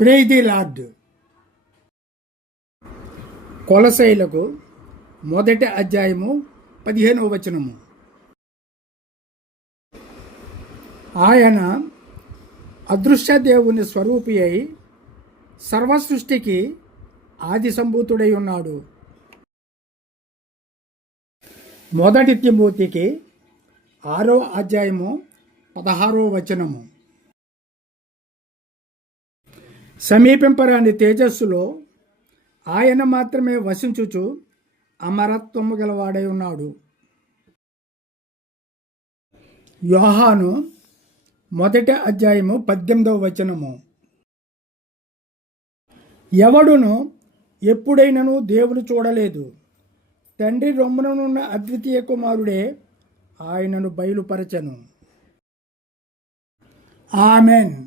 ప్రైది lord. కొలసైలకు మొదటి అధ్యాయము పదిహేనవ వచనము. ఆయన అదృశ్య దేవుని స్వరూపి అయి సర్వ సృష్టికి ఆది సంభూతుడై ఉన్నాడు. మొదటి తిమూతికి ఆరో అధ్యాయము పదహారో వచనము. సమీపింపరాని తేజస్సులో ఆయన మాత్రమే వసించుచు అమరత్వము గలవాడై ఉన్నాడు. యోహాను మొదటి అధ్యాయము పద్దెనిమిదవ వచనము. ఎవడును ఎప్పుడైనను దేవుని చూడలేదు. తండ్రి రొమ్ముననున్న అద్వితీయ కుమారుడే ఆయనను బయలుపరచను. ఆమెన్.